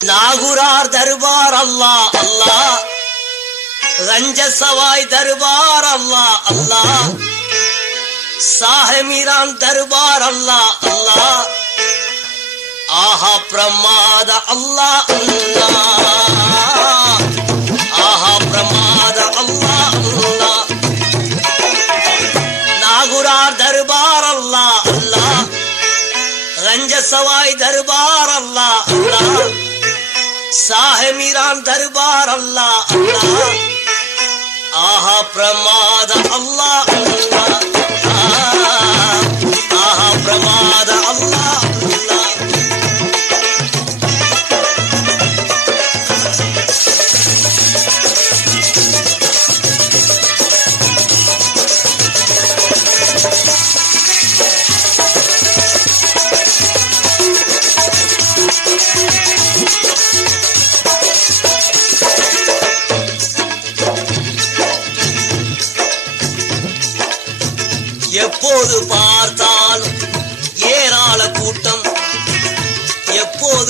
நாகுரார் தருவார் அல்லா அல்லா. ரஞ்சசவாய் தருவார் அல்லா அல்லா. சாஹமீரான் தருவார் அல்லா அல்லா. ஆஹா பிரமாத அல்லா அல்லா. ஆஹா பிரமாத அல்லா அல்லா. நாகுரார் தருபார் அல்லா அல்லா. ரஞ்சசவாய் தருபார் அல்லா அல்லா. சாஹமீரான் தர்பார் அல்லா அல்லா ஆஹா பிரமாத அல்லா அல்லா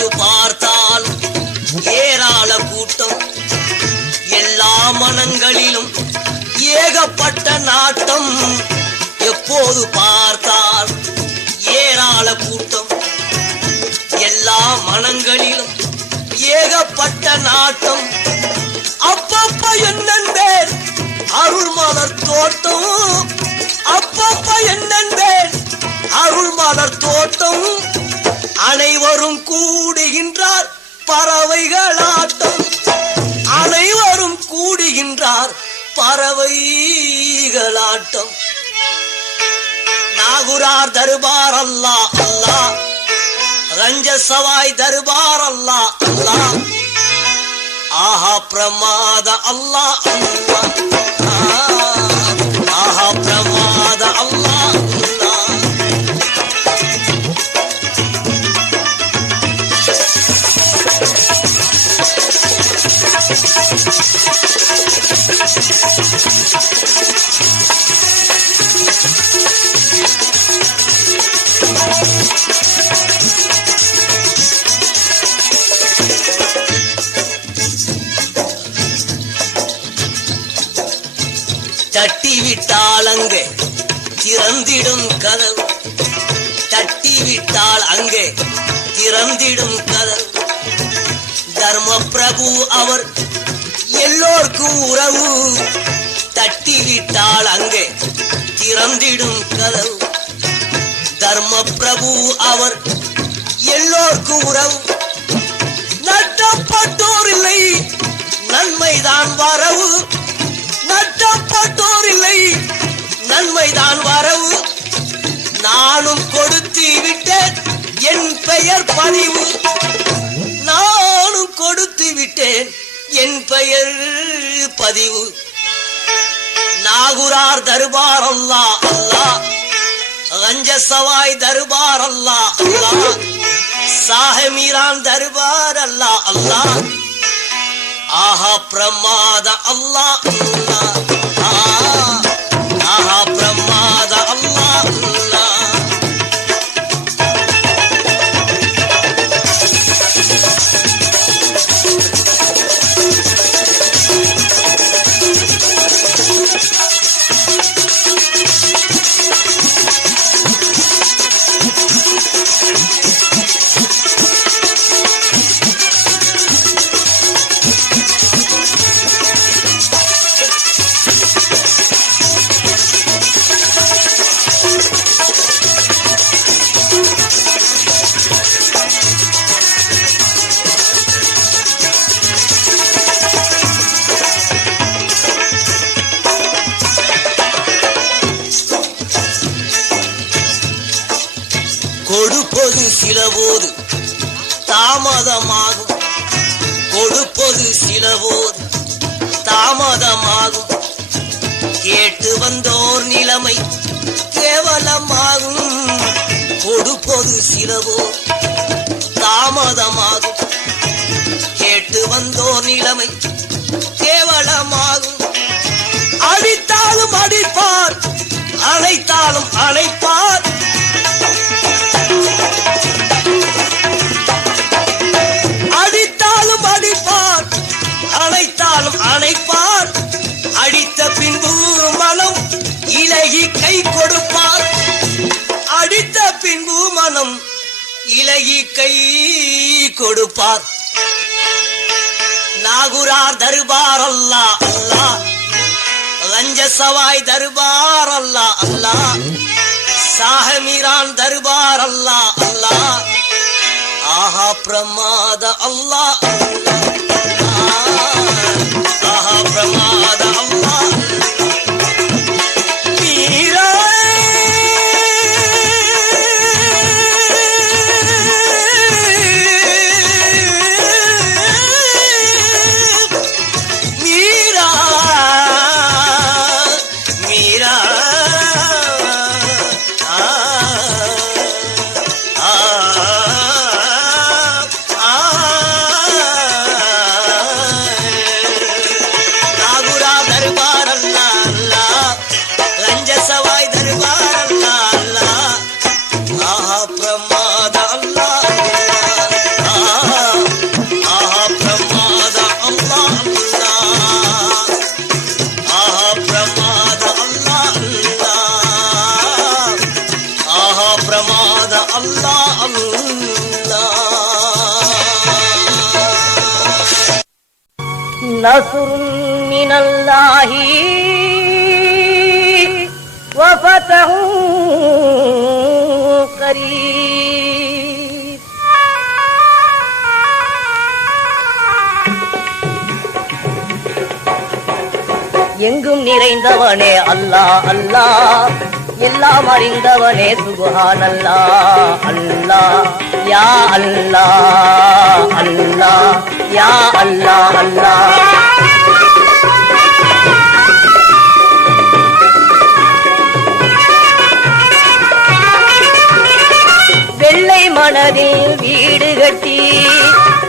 எங்கு பார்த்தாலும் ஏராள கூட்டம். எல்லா மனங்களிலும் ஏகப்பட்ட நாட்டம். எப்போது பார்த்தால் ஏராள கூட்டம். எல்லா மனங்களிலும் ஏகப்பட்ட நாட்டம். அப்பப்ப என்னன்பேர் அருள் மலர் தோட்டம். அப்பப்ப என்னன்பேர் அருள் மலர் தோட்டம். அனைவரும் கூடுகின்றார் பறவைகளாட்டம். அனைவரும் கூடுகின்றார் பறவைகளாட்டம். நாகுரார் தருபார் அல்லா அல்லா. ரஞ்ச சவாய் தருபார் அல்லா அல்லா. ஆஹா பிரமாத அல்லா அல்லா. ஆஹா பிரமாத அல்லா. தட்டி விட்டால் அங்கே திறந்திடும் கதவு. தட்டி விட்டால் அங்கே திறந்திடும் கதவு. தர்ம பிரபு அவர் எல்லோருக்கும் உறவு. தட்டி விட்டால் அங்கே திறந்திடும் கதவு. தர்ம பிரபு அவர் எல்லோருக்கும் உறவு. நட்டப்பட்டோர் இல்லை நன்மைதான் வரவு. நட்டப்பட்டோர் இல்லை நன்மைதான் வரவு. நானும் கொடுத்து விட்டேன் என் பெயர் பதிவு நானும் கொடுத்து விட்டேன். என் பெயர் பதிவு. நாகுரார் தர்பார் அல்லா அல்லா. ரஞ்ச சவாய் தர்பார் அல்லா அல்லா. சாஹமீரான் தர்பார் அல்லா அல்லா. ஆஹா பிரமாத அல்லா அல்லா. சிலபோது தாமதமாகும். கொடுப்பது சிலபோது தாமதமாகும். கேட்டு வந்தோர் நிலைமை கேவலமாகும். கொடுப்பது சிலபோது தாமதமாகும். கேட்டு வந்தோர் நிலைமை கேவலமாகும். அடித்தாலும் அடிப்பார் அணைத்தாலும் அணைப்பார். கை கொடுப்பார். அடித்த பின்பு மனம் இலகி கை கொடுப்பார். நாகுரார் தருபார் அல்லா அல்லா. ரஞ்ச சவாய் தருபார் அல்லா அல்லா. சாஹமீரான் தருபார் அல்லா அல்லா. ஆஹா பிரமாத அல்லா அல்லா. ஆஹா பிரமாத அல்லா. ஆஹா பிரமாத அல்லா அல்லா نصر من الله وفتح قريب எங்கும் நிறைந்தவனே அல்லாஹ் அல்லாஹ் எல்லாம் அறிந்தவனே சுபஹான் அல்லா அல்லா யா அல்லா அல்லா யா அல்லா அல்லா. வெள்ளை மனதில் வீடு கட்டி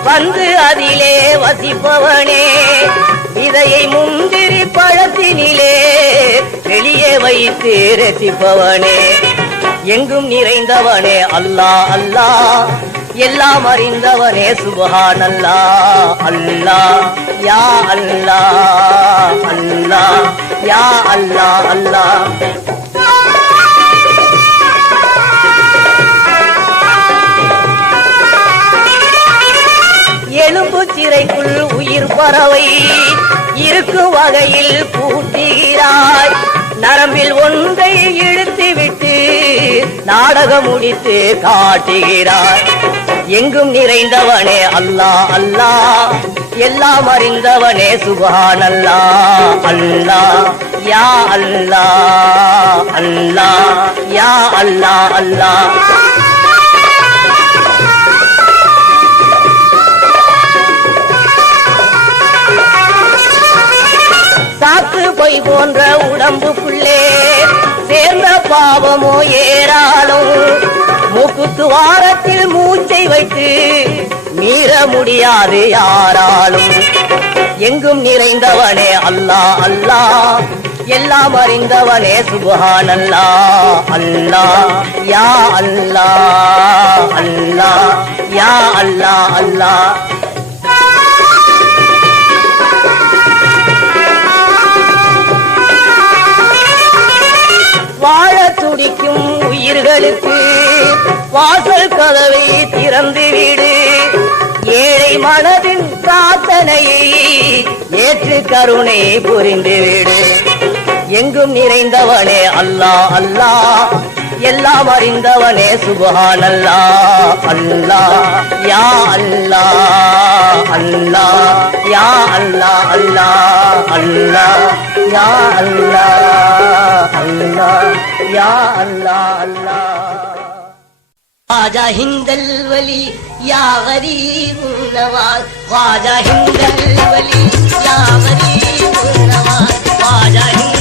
வந்து அதிலே வசிப்பவனே இதையை முந்திரி பழத்தினிலே வெளியே வைத்து ரசிப்பவனே. எங்கும் நிறைந்தவனே அல்லாஹ் அல்லாஹ் எல்லாம் அறிந்தவனே சுபஹான் அல்லாஹ் அல்லாஹ் யா அல்லாஹ் அல்லாஹ் யா அல்லாஹ் அல்லாஹ் இரும்பு சிறைக்குள் உயிர் பறவை இருக்கும் வகையில் பூட்டுகிறாய். நரம்பில் ஒன்றை இழுத்து விட்டு நாடகம் முடித்து காட்டுகிறாய். எங்கும் நிறைந்தவனே அல்லாஹ் அல்லாஹ் எல்லாம் அறிந்தவனே சுபான் அல்லா. அல்லாஹ் யா அல்லாஹ் அல்லாஹ் யா அல்லாஹ் அல்லாஹ் சாக்கு பொய் போன்ற உடம்புக்குள்ளே சேர்ந்த பாவமோ ஏராளம் மூக்குக்கு வாரத்தில் மூச்சை வைத்து மீற முடியாது யாராலும். எங்கும் நிறைந்தவனே அல்லாஹ் அல்லாஹ் எல்லாம் அறிந்தவனே சுபஹான் அல்லாஹ் அல்லாஹ் யா அல்லாஹ் அல்லாஹ் யா அல்லாஹ் அல்லாஹ் உயிர்களுக்கு வாசல் கதவை திறந்து விடு. ஏழை மனதின் பிரார்த்தனையை ஏற்று கருணை புரிந்துவிடு எங்கும் நிறைந்தவனே அல்லாஹ் அல்லாஹ் எல்லாம் அறிந்தவனே சுபஹான் அல்லாஹ் அல்லாஹ் யா அல்லாஹ் அல்லாஹ் யா அல்லா அல்லாஹ் அல்லாஹ் யா அல்லா. الله يا الله الله خواجا هند الولي يا غريب النواز خواجا هند الولي يا غريب النواز خواجا هند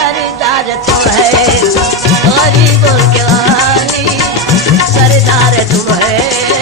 सरदार तुम है गरीबों के वाली सरदार तुम है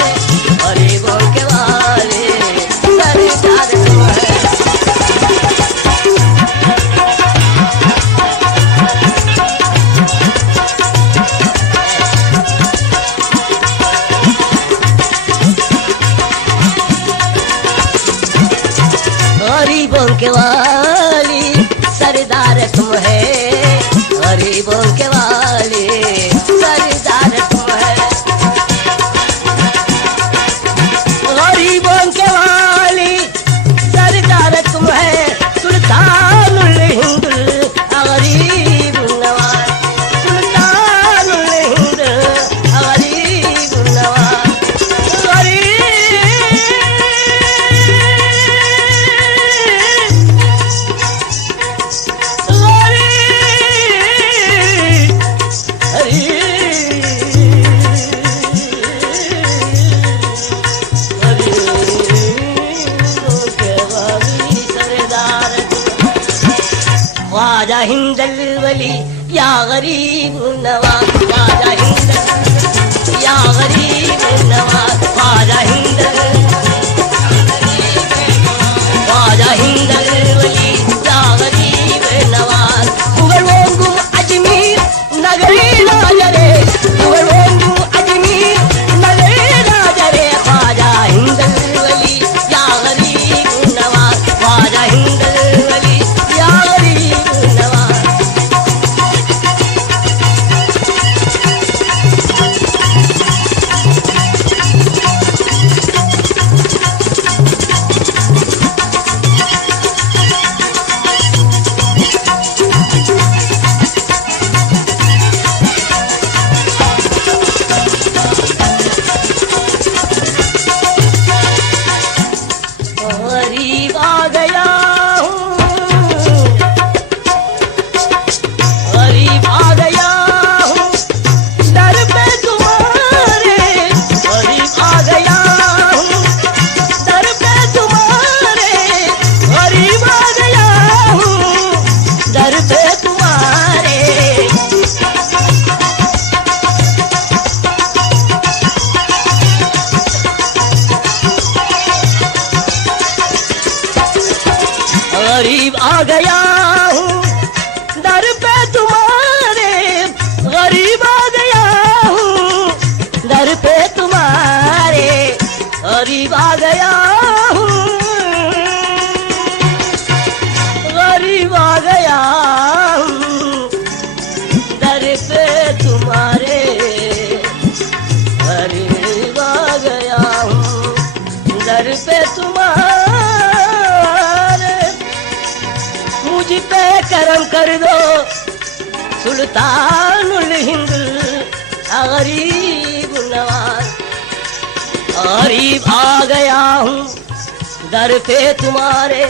కలిగి ఉన్నవా రాజా ఇంద్ర पे तुम्हारे गरीब गया हूँ। दर पे तुम्हारे। मुझ पे करम कर दो। सुल्तानुल हिंद गरीब नवाज़। गरीब आ गया हूँ। दर पे तुम्हारे।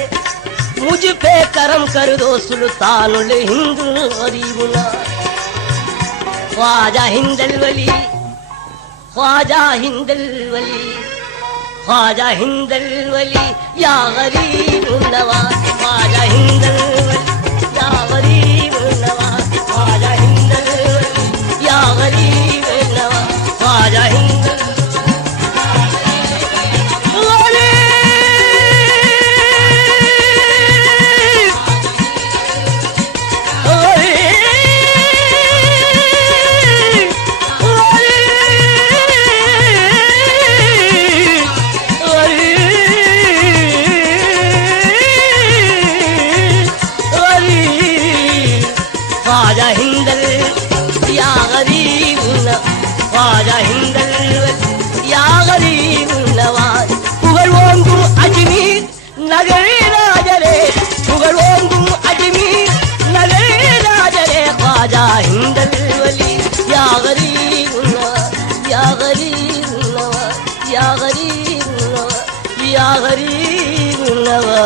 मुझ पे करम कर दो। सुल्तानुल हिंद, गरीब नवाज़। خواجہ ہند الولی خواجہ ہند الولی خواجہ ہند الولی یا غریب النواز خواجہ ہند الولی یا غریب النواز خواجہ ہند الولی یا غریب النواز خواجہ ہند வாஜா ஹிந்தல் யா கரீபுல்ல வாஜா ஹிந்தல் யா கரீபுல்லவான் புகழ் ஓங்கும் அஜ்மீர் நகரே ராஜரே புகழ் ஓங்கும் அஜ்மீர் நகரே ராஜரே வாஜா ஹிந்தல் வலி யா கரீபுல்ல யா கரீபுல்லவா யா கரீபுல்லவா யா கரீபுல்லவா